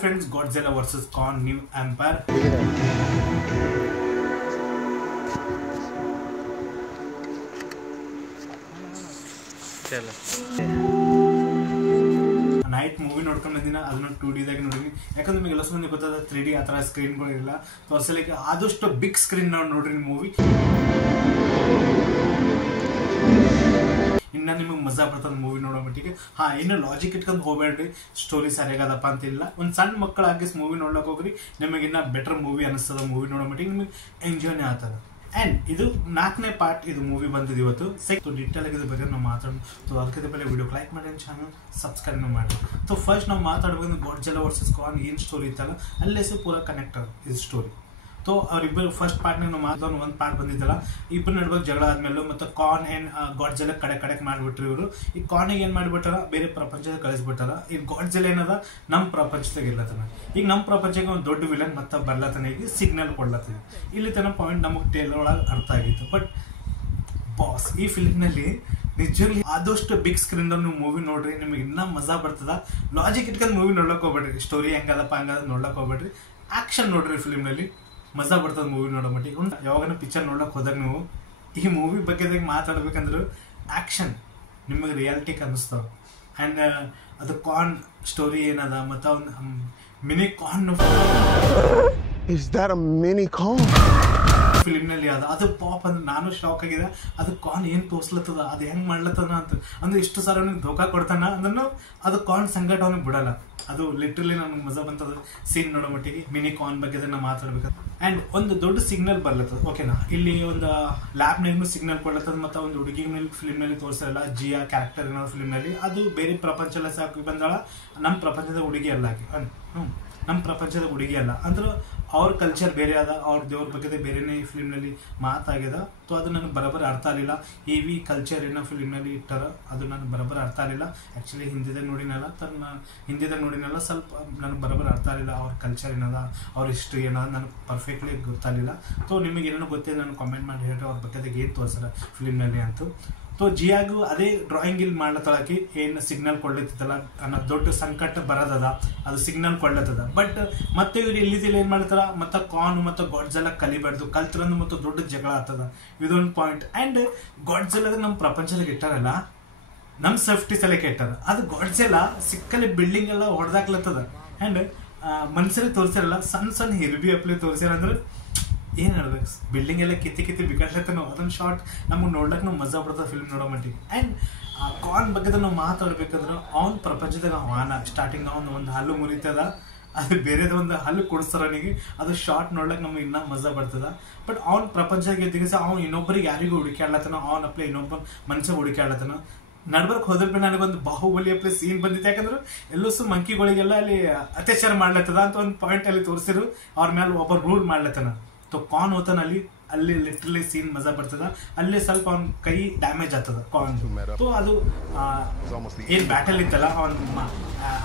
friends, Godzilla vs Kong New Empire. Night movie ನೋಡ್ಕೊಂಡು ಬಂದಿನ ಅದನ್ನ 2D ದಾಗ ನೋಡಿನಿ. ಯಾಕಂದ್ರೆ ನಿಮಗೆ ಎಲ್ಲ ಮಂದಿ ಗೊತ್ತಾದ 3D ಆ ಥರ ಸ್ಕ್ರೀನ್ಗಳು ಇಲ್ಲ. ಸೊ ಅಸಲಿಗೆ ಆದಷ್ಟು ಬಿಗ್ ಸ್ಕ್ರೀನ್ ನಾವು ನೋಡ್ರಿ ಮೂವಿ, ಇನ್ನ ನಿಮಗೆ ಮಜಾ ಬರ್ತದ ಮೂವಿ ನೋಡೋ ಮಟ್ಟಿಗೆ. ಇನ್ನು ಲಾಜಿಕ್ ಇಟ್ಕೊಂಡು ಹೋಗ್ಬೇಡ್ರಿ, ಸ್ಟೋರಿ ಸರಿಯಾಗದಪ್ಪ ಅಂತಿಲ್ಲ. ಒಂದು ಸಣ್ಣ ಮಕ್ಕಳಾಗಿ ಮೂವಿ ನೋಡ್ಲಕ್ಕೆ ಹೋಗ್ರಿ, ನಿಮಗೆ ಇನ್ನ ಬೆಟರ್ ಮೂವಿ ಅನಿಸ್ತದ. ಮೂವಿ ನೋಡೋ ಮಟ್ಟಿಗೆ ನಿಮಗೆ ಎಂಜಾಯ್ನೇ ಆಗ್ತದ. ಅಂಡ್ ಇದು 4ನೇ ಪಾರ್ಟ್ ಇದು ಮೂವಿ ಬಂದಿದ್ದು ಇವತ್ತು. ಡೀಟೇಲ್ ಆಗಿ ಇದ್ರ ಬಗ್ಗೆ ನಾವು ಮಾತಾಡೋಣ. ಅದಕ್ಕೆ ಪहिले ವಿಡಿಯೋ ಲೈಕ್ ಮಾಡಿ, ಚಾನಲ್ ಸಬ್ಸ್ಕ್ರೈಬ್ ಮಾಡಿ. ಸೊ ಫಸ್ಟ್ ನಾವು ಮಾತಾಡ್ಬೇಕು ಗಾಡ್ಜಿಲ್ಲಾ ವರ್ಸಸ್ ಕಾಂಗ್ ಏನು ಸ್ಟೋರಿ ಇತ್ತಲ್ಲ, ಅಲ್ಲೇ ಪೂರ ಕನೆಕ್ಟ್ ಇದು ಸ್ಟೋರಿ. ಸೊ ಅವ್ರಿಬ್ಬರು ಫಸ್ಟ್ ಪಾರ್ಟ್ನಾಗ ನಾವು ಮಾತಾಡೋಣ. ಒಂದು ಪಾರ್ಟ್ ಬಂದಿದ್ದಲ್ಲ, ಇಬ್ಬರು ನಡ್ಬೇಕು ಜಗಳ ಆದ್ಮೇಲೆ ಮತ್ತೆ ಕಾನ್ ಅಂಡ್ ಗಾಡ್ಜಿಲ್ಲಾ ಕಡೆಕ್ ಮಾಡ್ಬಿಟ್ರಿ ಇವರು. ಈ ಕಾನಿಗೆ ಏನ್ ಮಾಡ್ಬಿಟ್ಟಾರ, ಬೇರೆ ಪ್ರಪಂಚದಾಗ ಕಳಿಸ್ಬಿಟ್ಟಾರ. ಈಗ ಗಾಡ್ಜಿಲ್ಲಾ ಏನದ ನಮ್ಮ ಪ್ರಪಂಚದಾಗ ಇರ್ಲತ್ತನ. ಈಗ ನಮ್ಮ ಪ್ರಪಂಚಕ್ಕೆ ಒಂದು ದೊಡ್ಡ ವಿಲನ್ ಮತ್ತೆ ಬರ್ಲತ್ತನ, ಈಗ ಸಿಗ್ನಲ್ ಕೊಡ್ಲತ್ತನ. ಇಲ್ಲಿ ತನ ಪಾಯಿಂಟ್ ನಮಗೆ ಟೇಲರ್ ಒಳಗೆ ಅರ್ಥ ಆಗಿತ್ತು. ಬಟ್ ಬಾಸ್ ಈ ಫಿಲ್ಮ್ನಲ್ಲಿ ನಿಜವಾಗಿ ಆದಷ್ಟು ಬಿಗ್ ಸ್ಕ್ರೀನ್ ನೀವು ಮೂವಿ ನೋಡ್ರಿ, ನಿಮಗೆ ಇನ್ನೂ ಮಜಾ ಬರ್ತದ. ಲಾಜಿಕ್ ಇಟ್ಕೊಂಡು ಮೂವಿ ನೋಡ್ಲಕ್ ಹೋಗ್ಬೇಡ್ರಿ, ಸ್ಟೋರಿ ಹೆಂಗದಪ್ಪ ಹಂಗದ ನೋಡ್ಲಕ್ ಹೋಗ್ಬೇಡ್ರಿ. ಆಕ್ಷನ್ ನೋಡ್ರಿ, ಫಿಲ್ಮ್ನಲ್ಲಿ ಮಜಾ ಬರ್ತದ ಮೂವಿ ನೋಡೋ ಮಟ್ಟಿಗೆ. ಯಾವಾಗ ಪಿಕ್ಚರ್ ನೋಡ್ಲಕ್ ಹೋದಾಗ ನೀವು ಈ ಮೂವಿ ಬಗ್ಗೆ ಮಾತಾಡ್ಬೇಕಂದ್ರೆ ಆಕ್ಷನ್ ನಿಮಗೆ ರಿಯಾಲಿಟಿಗೆ ಅನ್ನಿಸ್ತಾವ. ಆ್ಯಂಡ್ ಅದು ಕಾನ್ ಸ್ಟೋರಿ ಏನದ, ಮತ್ತು ಒಂದು ಮಿನಿ ಕಾನ್ ಫಿಲ್ಮ್ನಲ್ಲಿ ಅದ ಅದು ಪಾಪ್ ಅಂದ್ರೆ ನಾನು ಶಾಕ್ ಆಗಿದೆ. ಅದು ಕಾನ್ ಏನ್ ತೋರ್ಸ್ಲತ್ತದ, ಅದು ಹೆಂಗ್ ಮಾಡ್ಲತ್ತದ ಅಂತ. ಅಂದ್ರೆ ಇಷ್ಟು ಸಾರ ಅವ್ನಿಗೆ ಧೋಕಾ ಕೊಡ್ತಾನ ಅಂದ್ರೆ ಅದು ಕಾನ್ ಸಂಗಟ ಅವ್ನಿಗೆ ಬಿಡಲ್ಲ. ಅದು ಲಿಟ್ರಲಿ ನನಗೆ ಮಜಾ ಬಂತದ ಸೀನ್ ನೋಡೋ ಮಟ್ಟಿಗೆ. ಮಿನಿ ಕಾನ್ ಬಗ್ಗೆ ನಾವು ಮಾತಾಡ್ಬೇಕಂತ. ಅಂಡ್ ಒಂದು ದೊಡ್ಡ ಸಿಗ್ನಲ್ ಬರ್ಲತ್ತದ, ಓಕೆನಾ. ಇಲ್ಲಿ ಒಂದು ಲ್ಯಾಬ್ನಾಗೂ ಸಿಗ್ನಲ್ ಕೊಡ್ಲತ್ತದ. ಮತ್ತೆ ಒಂದು ಹುಡುಗಿ ಫಿಲ್ಮ್ ನಲ್ಲಿ ತೋರಿಸಲ್ಲ, ಜಿಯಾ ಕ್ಯಾರೆಕ್ಟರ್ ಏನೋ ಫಿಲ್ಮ್ ನಲ್ಲಿ. ಅದು ಬೇರೆ ಪ್ರಪಂಚ ಎಲ್ಲ ಸಾಕಿ ಬಂದಾಳ, ನಮ್ಮ ಪ್ರಪಂಚದ ಹುಡುಗಿ ಅಲ್ಲ ಆಗಿ. ನಮ್ಮ ಪ್ರಪಂಚದ ಹುಡುಗಿ ಅಲ್ಲ ಅಂದ್ರೆ ಅವ್ರ ಕಲ್ಚರ್ ಬೇರೆ ಅದ, ಅವ್ರ ದೇವ್ರ ಬಗ್ಗೆ ಬೇರೆನೇ ಈ ಫಿಲ್ಮ್ನಲ್ಲಿ ಮಾತಾಗ್ಯದ. ಸೊ ಅದು ನನಗೆ ಬರೋಬ್ಬರಿ ಅರ್ಥ ಆಗಲಿಲ್ಲ. ಹೆವಿ ಕಲ್ಚರ್ ಏನೋ ಫಿಲ್ಮ್ನಲ್ಲಿ ಇಟ್ಟಾರ, ಅದು ನನಗೆ ಬರೋಬ್ಬರಿ ಅರ್ಥ ಆಗಲಿಲ್ಲ. ಆ್ಯಕ್ಚುಲಿ ಹಿಂದಿದಾಗ ನೋಡಿನಲ್ಲ ಸ್ವಲ್ಪ ನನಗೆ ಬರೋಬ್ಬರಿ ಅರ್ಥ ಆಗಲಿಲ್ಲ. ಅವ್ರ ಕಲ್ಚರ್ ಏನದ, ಅವ್ರ ಹಿಸ್ಟ್ರಿ ಏನದ ನನಗೆ ಪರ್ಫೆಕ್ಟ್ಲಿ ಗೊತ್ತಾಗಲಿಲ್ಲ. ಸೊ ನಿಮಗೆ ಏನೇನೋ ಗೊತ್ತಿದೆ ನಾನು ಕಾಮೆಂಟ್ ಮಾಡಿ ಹೇಳ್ರಿ ಅವ್ರ ಬಗ್ಗೆ ಏನು ತೋರಿಸ್ಯಾರ ಫಿಲ್ಮ್ನಲ್ಲಿ ಅಂತೂ. ಸೊ ಜಿಯಾಗು ಅದೇ ಡ್ರಾಯಿಂಗ್ ಇಲ್ಲಿ ಮಾಡ್ಲತ್ತಳಕಿ ಏನು ಸಿಗ್ನಲ್ ಕೊಡ್ಲತ್ತಲ್ಲ ಅನ್ನೋ ದೊಡ್ಡ ಸಂಕಟ ಬರೋದದ, ಅದು ಸಿಗ್ನಲ್ ಕೊಡ್ಲತ್ತದ. ಬಟ್ ಮತ್ತೆ ಇವ್ರು ಇಲ್ಲಿದ್ದಿಲ್ಲ ಏನ್ ಮಾಡ್ತಾರ, ಮತ್ತೆ ಕಾನ್ ಮತ್ತು ಗಾಡ್ಜಿಲ್ಲಾ ಕಲಿಬಾರ್ದು, ಕಲ್ತ್ರಂದು ಮತ್ತು ದೊಡ್ಡ ಜಗಳ ಆಗ್ತದ. ಇದೊಂದು ಪಾಯಿಂಟ್. ಅಂಡ್ ಗಾಡ್ಜಿಲ್ಲಾ ನಮ್ಮ ಪ್ರಪಂಚದಾಗ ಇಟ್ಟಾರಲ್ಲ, ನಮ್ಮ ಸೇಫ್ಟಿ ಸಲಕ್ಕೆ ಇಟ್ಟಾರ. ಅದು ಗಾಡ್ಜಿಲ್ಲಾ ಸಿಕ್ಕಲ್ಲಿ ಬಿಲ್ಡಿಂಗ್ ಎಲ್ಲ ಹೊಡೆದಾಕ್ಲತ್ತದ. ಅಂಡ್ ಮನುಷ್ಯರಿಗೆ ತೋರಿಸಿರಲ್ಲ, ಸಣ್ಣ ಹಿರ್ಬಿ ಅಪ್ಲೆ ತೋರಿಸ್ಯಾರ. ಅಂದ್ರೆ ಏನ್ ಹೇಳ್ಬೇಕು, ಬಿಲ್ಡಿಂಗ್ ಎಲ್ಲ ಕಿತ್ತಿ ಬಿಕಾಡ್ಲತ್ತನೋ ಅದೊಂದು ಶಾರ್ಟ್ ನಮಗೆ ನೋಡ್ಲಕ್ ನಾವು ಮಜಾ ಬರ್ತದೆ ಫಿಲ್ಮ್ ನೋಡೋ ಮಟ್ಟಿಗೆ. ಅಂಡ್ ಕಾನ್ ಬಗ್ಗೆ ನಾವು ಮಾತಾಡ್ಬೇಕಂದ್ರೆ ಅವ್ನ ಪ್ರಪಂಚದಾಗ ಸ್ಟಾರ್ಟಿಂಗ್ ಒಂದು ಹಲ್ಲು ಮುರಿತದ, ಅದು ಬೇರೆದ ಒಂದು ಹಲ್ಲು ಕೊಡಿಸ್ತಾರ ಅವನಿಗೆ. ಅದು ಶಾರ್ಟ್ ನೋಡ್ಲಕ್ ನಮ್ಗೆ ಇನ್ನೂ ಮಜಾ ಬರ್ತದ. ಬಟ್ ಅವ್ನ ಪ್ರಪಂಚದಾಗ ಎದ್ದಿಗೆ ಅವ್ನು ಇನ್ನೊಬ್ಬರಿಗೆ ಯಾರಿಗೂ ಹುಡುಕಾಡ್ಲತ್ತನೋ, ಅವ್ನ ಅಪ್ಲೆ ಇನ್ನೊಬ್ಬ ಮನುಷ್ಯ ಹುಡುಕಾಡ್ಲತ್ತನೋ. ನಡ್ಬರ್ಕ್ ಹೋದ್ರೆ ನನಗೊಂದು ಬಾಹುಬಲಿ ಅಪ್ಲೆ ಸೀನ್ ಬಂದಿತ್ತು. ಯಾಕಂದ್ರೆ ಎಲ್ಲೂ ಮಂಕಿಗಳಿಗೆಲ್ಲ ಅಲ್ಲಿ ಅತ್ಯಾಚಾರ ಮಾಡ್ಲತ್ತದ ಅಂತ ಒಂದು ಪಾಯಿಂಟ್ ಅಲ್ಲಿ ತೋರಿಸಿರು. ಅವ್ರ ಮೇಲೆ ಒಬ್ಬ ರೂಲ್ ಮಾಡ್ಲತ್ತನ. ಸೊ ಕಾನ್ ಹೋತಾನ ಅಲ್ಲಿ ಲಿಟ್ರಲಿ ಸೀನ್ ಮಜಾ ಬರ್ತದ. ಅಲ್ಲಿ ಸ್ವಲ್ಪ ಅವ್ನ ಕೈ ಡ್ಯಾಮೇಜ್ ಆಗ್ತದ ಕಾನ್. ಸೊ ಅದು ಏನ್ ಬ್ಯಾಟಲ್ ಇತ್ತಲ್ಲ,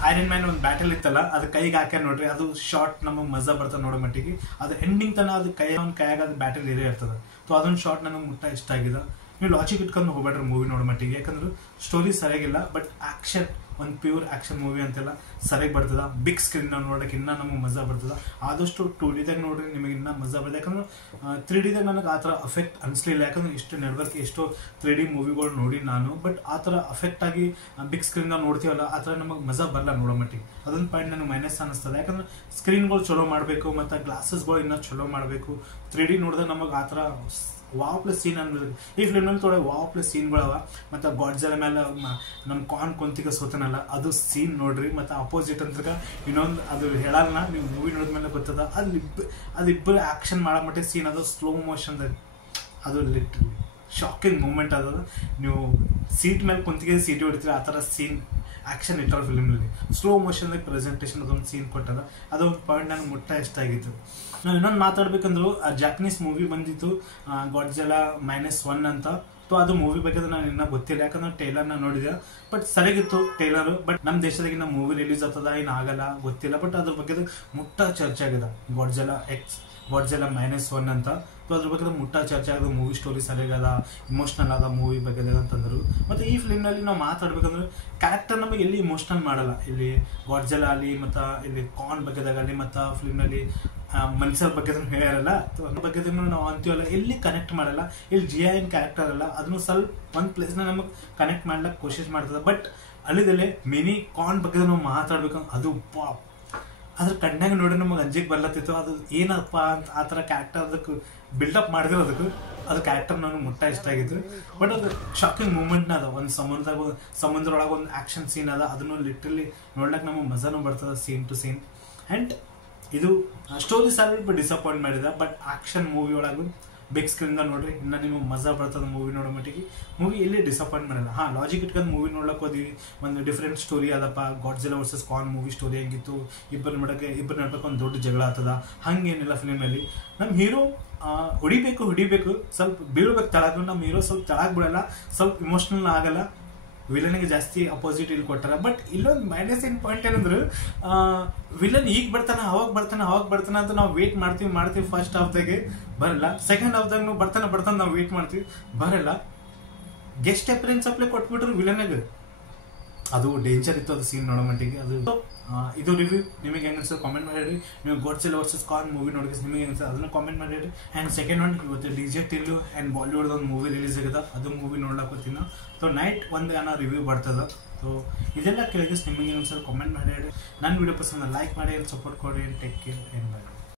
ಐರನ್ ಮ್ಯಾನ್ ಒಂದು ಬ್ಯಾಟಲ್ ಇತ್ತಲ್ಲ, ಅದು ಕೈಗೆ ಹಾಕ್ಯ ನೋಡ್ರಿ, ಅದು ಶಾರ್ಟ್ ನಮಗೆ ಮಜಾ ಬರ್ತದ ನೋಡೋ ಮಟ್ಟಿಗೆ. ಅದು ಎಂಡಿಂಗ್ ತನ ಅದು ಕೈಯಾಗ ಅದು ಬ್ಯಾಟಲ್ ಇರೇ ಇರ್ತದ. ಸೊ ಅದೊಂದು ಶಾರ್ಟ್ ನನಗೆ ಮುಟ್ಟ ಇಷ್ಟ ಆಗಿದೆ. ನೀವು ಲಾಜಿಕ್ ಇಟ್ಕೊಂಡು ಹೋಗ್ಬೇಡ್ರಿ ಮೂವಿ ನೋಡೋ ಮಟ್ಟಿಗೆ. ಯಾಕಂದ್ರೆ ಸ್ಟೋರಿ ಸರಿಯಾಗಿಲ್ಲ, ಬಟ್ ಆಕ್ಷನ್ ಒಂದು ಪ್ಯೂರ್ ಆಕ್ಷನ್ ಮೂವಿ ಅಂತೆಲ್ಲ ಸರಿಯಾಗಿ ಬರ್ತದ. ಬಿಗ್ ಸ್ಕ್ರೀನ್ ನಾವು ನೋಡಕ್ಕೆ ಇನ್ನೂ ನಮಗೆ ಮಜಾ ಬರ್ತದ. ಆದಷ್ಟು 2Dದಾಗ ನೋಡ್ರಿ, ನಿಮಗೆ ಇನ್ನೂ ಮಜಾ ಬರ್ತದೆ. ಯಾಕಂದ್ರೆ 3Dದಾಗ ನನಗೆ ಆ ಥರ ಅಫೆಕ್ಟ್ ಅನಿಸ್ಲಿಲ್ಲ. ಯಾಕಂದ್ರೆ ಇಷ್ಟು ನೆಟ್ವರ್ಕ್ ಎಷ್ಟೋ 3D ಮೂವಿಗಳು ನೋಡಿ ನಾನು. ಬಟ್ ಆ ಥರ ಅಫೆಕ್ಟ್ ಆಗಿ ಬಿಗ್ ಸ್ಕ್ರೀನ್ ನಾವು ನೋಡ್ತೀವಲ್ಲ, ಆ ಥರ ನಮಗೆ ಮಜಾ ಬರಲ್ಲ ನೋಡೋ ಮಟ್ಟಿಗೆ. ಅದೊಂದು ಪಾಯಿಂಟ್ ನನಗೆ ಮೈನಸ್ ಅನಿಸ್ತದೆ. ಯಾಕಂದ್ರೆ ಸ್ಕ್ರೀನ್ಗಳು ಚಲೋ ಮಾಡಬೇಕು, ಮತ್ತು ಗ್ಲಾಸಸ್ಗಳು ಇನ್ನೂ ಚಲೋ ಮಾಡಬೇಕು. 3D ನೋಡಿದಾಗ ನಮಗೆ ಆ ಥರ ವಾವ್ ಪ್ಲಸ್ ಸೀನ್ ಅನ್ಬೇಕು. ಈ ಫಿಲ್ಮ್ನಲ್ಲಿ ಥೋಡೆ ವಾವ್ ಪ್ಲಸ್ ಸೀನ್ಗಳವ. ಮತ್ತು ಗಾಡ್ಜಿಲ್ಲಾ ಮೇಲೆ ನಮ್ಮ ಕಾನ್ ಕೊಂತಿಗೆ ಸೋತನಲ್ಲ, ಅದು ಸೀನ್ ನೋಡ್ರಿ. ಮತ್ತು ಅಪೋಸಿಟ್ ಅಂತ ಇನ್ನೊಂದು ಅದು ಹೇಳಲ್ಲ, ನೀವು ಮೂವಿ ನೋಡಿದ್ಮೇಲೆ ಗೊತ್ತದ. ಅದಿಬ್ಬರು ಆ್ಯಕ್ಷನ್ ಮಾಡೋ ಮಟ್ಟಿಗೆ ಸೀನ್ ಅದು ಸ್ಲೋ ಮೋಷನ್ದಾಗ. ಅದು ಲಿಟ್ರಲಿ ಶಾಕಿಂಗ್ ಮೂಮೆಂಟ್ ಅದ. ನೀವು ಸೀಟ್ ಮೇಲೆ ಕುಂತಿಗೆ ಸೀಟಿ ಹೊಡಿತೀರಿ, ಆ ಥರ ಸೀನ್ ಆ್ಯಕ್ಷನ್ ಇಟ್ಟಾರ ಫಿಲ್ಮ್ನಲ್ಲಿ. ಸ್ಲೋ ಮೋಷನ್ದಾಗ ಪ್ರೆಸೆಂಟೇಷನ್ ಅದೊಂದು ಸೀನ್ ಕೊಟ್ಟದ. ಅದೊಂದು ಪಾಯಿಂಟ್ ನನಗೆ ಮುಟ್ಟ ಇಷ್ಟ ಆಗಿತ್ತು. ನಾವು ಇನ್ನೊಂದು ಮಾತಾಡ್ಬೇಕಂದ್ರು, ಜಾಪನೀಸ್ ಮೂವಿ ಬಂದಿತ್ತು ಗಾಡ್ಜಿಲ್ಲಾ -1 ಅಂತ. ಸೊ ಅದು ಮೂವಿ ಬಗ್ಗೆ ನಾನು ಇನ್ನೂ ಗೊತ್ತಿಲ್ಲ, ಯಾಕಂದ್ರೆ ಟೈಲರ್ನ ನೋಡಿದೆ. But ಸರಿಯಾಗಿತ್ತು tailor. ಬಟ್ ನಮ್ಮ ದೇಶದಾಗ ಇನ್ನು ಮೂವಿ ರಿಲೀಸ್ ಆಗ್ತದ ಏನು ಆಗಲ್ಲ ಗೊತ್ತಿಲ್ಲ. ಬಟ್ ಅದ್ರ ಬಗ್ಗೆ ಮುಟ್ಟ ಚರ್ಚೆ ಆಗಿದೆ. ಗಾಡ್ಜಿಲ್ಲಾ ಗಾಡ್ಜಿಲ್ಲಾ -1 ಅಂತ. ಸೊ ಅದ್ರ ಬಗ್ಗೆ ಮುಟ್ಟ ಚರ್ಚೆ ಆಗೋದು, ಮೂವಿ ಸ್ಟೋರಿ ಸರಿಯಾಗದ, ಇಮೋಷನಲ್ ಆದ ಮೂವಿ ಬಗ್ಗೆ ಅಂತಂದ್ರು. ಮತ್ತೆ ಈ ಫಿಲ್ಮ್ನಲ್ಲಿ ನಾವು ಮಾತಾಡ್ಬೇಕಂದ್ರೆ ಕ್ಯಾರೆಕ್ಟರ್ ನಮಗೆ ಎಲ್ಲಿ ಇಮೋಷನಲ್ ಮಾಡಲ್ಲ. ಇಲ್ಲಿ ಗಾಡ್ಜಿಲ್ಲಾ ಅಲ್ಲಿ ಮತ್ತು ಇಲ್ಲಿ ಕಾನ್ ಬಗ್ಗೆದಾಗಲಿ ಮತ್ತು ಫಿಲ್ಮ್ನಲ್ಲಿ ಮನುಷ್ಯರ ಬಗ್ಗೆ ಹೇಳಲ್ಲ, ಅದ್ರ ಬಗ್ಗೆ ನಾವು ಅಂತೀವಲ್ಲ, ಎಲ್ಲಿ ಕನೆಕ್ಟ್ ಮಾಡಲ್ಲ. ಇಲ್ಲಿ GIN ಕ್ಯಾರೆಕ್ಟರ್ ಅಲ್ಲ, ಅದನ್ನು ಸ್ವಲ್ಪ ಒಂದು ಪ್ಲೇಸ್ನ ನಮಗೆ ಕನೆಕ್ಟ್ ಮಾಡ್ಲಿಕ್ಕೆ ಕೋಶಿಶ್ ಮಾಡ್ತದೆ. ಬಟ್ ಅಲ್ಲಿದಲ್ಲೇ ಮಿನಿ ಕಾನ್ ಬಗ್ಗೆ ನಾವು ಮಾತಾಡ್ಬೇಕು, ಅದು ಅದ್ರ ಕಣ್ಣಾಗ ನೋಡಿ ನಮಗೆ ಅಂಜಿಗೆ ಬರ್ಲತ್ತಿತ್ತು. ಅದು ಏನಪ್ಪ ಅಂತ ಆ ಥರ ಕ್ಯಾರೆಕ್ಟರ್ ಅದಕ್ಕೆ ಬಿಲ್ಡಪ್ ಮಾಡಿದಿರೋದಕ್ಕೆ ಅದು ಕ್ಯಾರೆಕ್ಟರ್ ನನಗೆ ಮುಟ್ಟ ಇಷ್ಟ ಆಗಿತ್ತು. ಬಟ್ ಅದು ಶಾಕಿಂಗ್ ಮೂಮೆಂಟ್ನ ಅದ. ಒಂದು ಸಮುದ್ರ ಒಳಗೆ ಒಂದು ಆ್ಯಕ್ಷನ್ ಸೀನ್ ಅದ, ಅದನ್ನು ಲಿಟ್ರಲಿ ನೋಡ್ಲಿಕ್ಕೆ ನಮಗೆ ಮಜಾನು ಬರ್ತದೆ ಸೀನ್ ಟು ಸೀನ್. ಆ್ಯಂಡ್ ಇದು ಸ್ಟೋರಿ ಸ್ವಲ್ಪ ಡಿಸಪಾಯಿಂಟ್ ಮಾಡಿದ, ಬಟ್ ಆಕ್ಷನ್ ಮೂವಿ ಒಳಗೂ ಬಿಗ್ ಸ್ಕ್ರೀನ್ದಾಗ ನೋಡ್ರಿ ಇನ್ನು ನಿಮಗೆ ಮಜಾ ಬರ್ತದೆ ಮೂವಿ ನೋಡೋ ಮಟ್ಟಿಗೆ. ಮೂವಿ ಎಲ್ಲಿ ಡಿಸಪಾಯಿಂಟ್ ಮಾಡಲ್ಲ. ಲಾಜಿಕ್ ಇಟ್ಕೊಂಡು ಮೂವಿ ನೋಡ್ಲಕ್ಕೆ ಹೋದಿವಿ, ಒಂದು ಡಿಫ್ರೆಂಟ್ ಸ್ಟೋರಿ ಅದಪ್ಪ. ಗಾಡ್ಜಿಲ್ಲಾ ವರ್ಸಸ್ ಕಾನ್ ಮೂವಿ ಸ್ಟೋರಿ ಹೆಂಗಿತ್ತು, ಇಬ್ಬರು ನಡ್ಬೇಕು ಒಂದು ದೊಡ್ಡ ಜಗಳ ಆಗ್ತದ, ಹಂಗೇನಿಲ್ಲ ಫಿಲ್ಮಲ್ಲಿ. ನಮ್ಮ ಹೀರೋ ಹೊಡಿಬೇಕು, ಸ್ವಲ್ಪ ಬೀಳ್ಬೇಕು ತಳಗ. ನಮ್ಮ ಹೀರೋ ಸ್ವಲ್ಪ ತಳಗ್ ಬಿಡಲ್ಲ, ಸ್ವಲ್ಪ ಇಮೋಷ್ನಲ್ ಆಗಲ್ಲ. ವಿಲನ್ಗೆ ಜಾಸ್ತಿ ಅಪೋಸಿಟ್ ಇಲ್ಲಿ ಕೊಟ್ಟಾರ. ಬಟ್ ಇಲ್ಲೊಂದು ಮೈನಸ್ ಇನ್ ಪಾಯಿಂಟ್ ಏನಂದ್ರೆ, ವಿಲನ್ ಈಗ ಬರ್ತಾನ ಅವಾಗ ಬರ್ತಾನ ಅಂತ ನಾವು ವೇಟ್ ಮಾಡ್ತೀವಿ. ಫಸ್ಟ್ ಹಾಫ್ದಾಗೆ ಬರಲ್ಲ, ಸೆಕೆಂಡ್ ಹಾಫ್ದಾಗ ನಾವು ಬರ್ತಾನೆ ನಾವು ವೇಟ್ ಮಾಡ್ತೀವಿ, ಬರಲ್ಲ. ಗೆಸ್ಟ್ ಅಪಿಯರೆನ್ಸ್ ಅಪ್ಲೈ ಕೊಟ್ಬಿಟ್ರು ವಿಲನ್ಗೆ, ಅದು ಡೇಂಜರ್ ಇತ್ತು ಅದು ಸೀನ್ ನೋಡೋ ಮಟ್ಟಿಗೆ. ಅದು ಇದು ರಿವ್ಯೂ ನಿಮಗೆ ಹೆಂಗ್ ಅನ್ಸುತ್ತೆ ಕಾಮೆಂಟ್ ಮಾಡಿ. ನೀವು ಗಾಡ್ಜಿಲ್ಲಾ ವರ್ಸಸ್ ಕಾನ್ ಮೂವಿ ನೋಡಿದ್ರೆ ನಿಮಗೆ ಹೆಂಗ್ ಅನ್ಸುತ್ತೆ ಅದನ್ನ ಕಾಮೆಂಟ್ ಮಾಡಿ. ಆ್ಯಂಡ್ ಸೆಕೆಂಡ್ ಒನ್ ಇವತ್ತು DJ ಟಿಲ್ಲು ಆ್ಯಂಡ್ ಬಾಲಿವುಡ್ ಒಂದು ಮೂವಿ ರಿಲೀಸ್ ಆಗಿದೆ, ಅದು ಮೂವಿ ನೋಡ್ಲಾಕೋತೀನಿ. ಸೊ ನೈಟ್ ಒಂದು ಏನೋ ರಿವ್ಯೂ ಬರ್ತದೆ. ಸೊ ಇದೆಲ್ಲ ಕೇಳಿದ್ರೆ ನಿಮಗೆ ಹೆಂಗ್ ಅನ್ಸುತ್ತೆ ಕಾಮೆಂಟ್ ಮಾಡಿ. ನನ್ನ ವಿಡಿಯೋ ಪಸಂದ ಲೈಕ್ ಮಾಡಿ, ಸಪೋರ್ಟ್ ಕೊಡಿ. Take care and by.